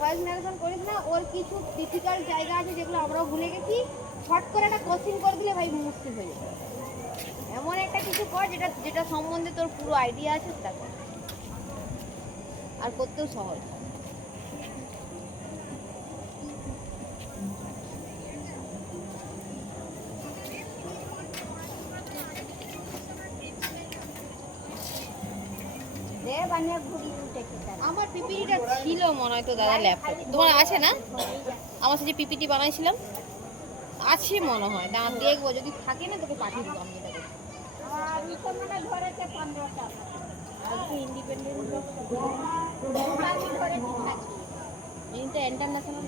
Voice narration করিস না। ওর কিছু ডিফিকাল্ট জায়গা আছে যেগুলো আমরাও ভুলে গেছি। শর্ট করে একটা কোশ্চেন করে দিলে ভাই মুশকিল হয়ে যাবে। এমন একটা কিছু কর যেটা যেটা সম্বন্ধে তোর পুরো আইডিয়া আছে সেটা কর, আর করতেও সহজ। আমার পিপিটিটা ছিল মনে হয় তো দাদা ল্যাপটপ তোমার আছে না? আমার সাথে পিপিটি বানাইছিলাম আছে মনে হয়, না দেখবো যদি থাকে না তোকে পাঠিয়ে দেবো আমি যেটা ইন্টারন্যাশনাল